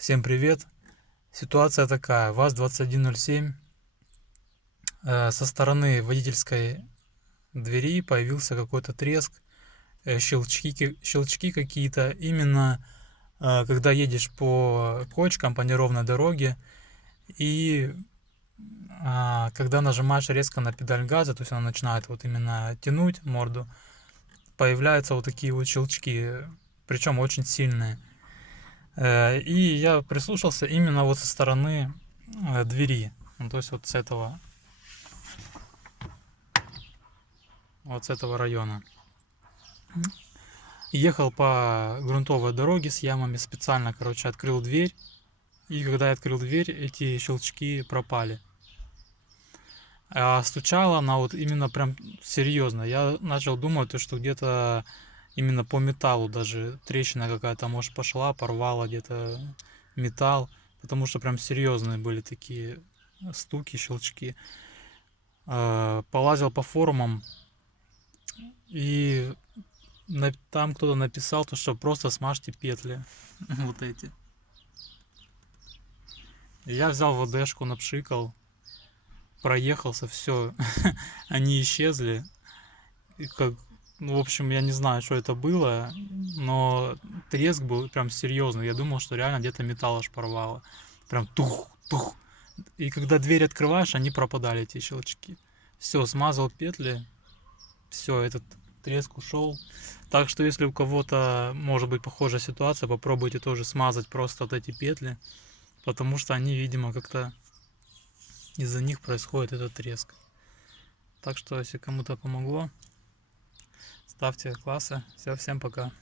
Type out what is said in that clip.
Всем привет! Ситуация такая. ВАЗ-2107. Со стороны водительской двери появился какой-то треск, щелчки какие-то. Именно когда едешь по кочкам, по неровной дороге, и когда нажимаешь резко на педаль газа, то есть она начинает вот именно тянуть морду, появляются вот такие вот щелчки, причем очень сильные. И я прислушался именно вот со стороны двери. Ну, то есть вот с этого района. Ехал по грунтовой дороге с ямами, специально, короче, открыл дверь. И когда я открыл дверь, эти щелчки пропали. А стучало она вот именно прям серьезно. Я начал думать, что где-то именно по металлу даже трещина какая-то, может, пошла, порвала где-то металл. Потому что прям серьезные были такие стуки, щелчки. Полазил по форумам, и там кто-то написал, то что просто смажьте петли. Вот эти. Я взял ВДшку, напшикал, проехался, все, они исчезли. И ну, в общем, я не знаю, что это было, но треск был прям серьезный. Я думал, что реально где-то металл аж порвало. Прям тух. И когда дверь открываешь, они пропадали, эти щелчки. Все, смазал петли, все, этот треск ушел. Так что если у кого-то может быть похожая ситуация, попробуйте тоже смазать просто вот эти петли, потому что они, видимо, как-то из-за них происходит этот треск. Так что если кому-то помогло, ставьте классы. Все, всем пока.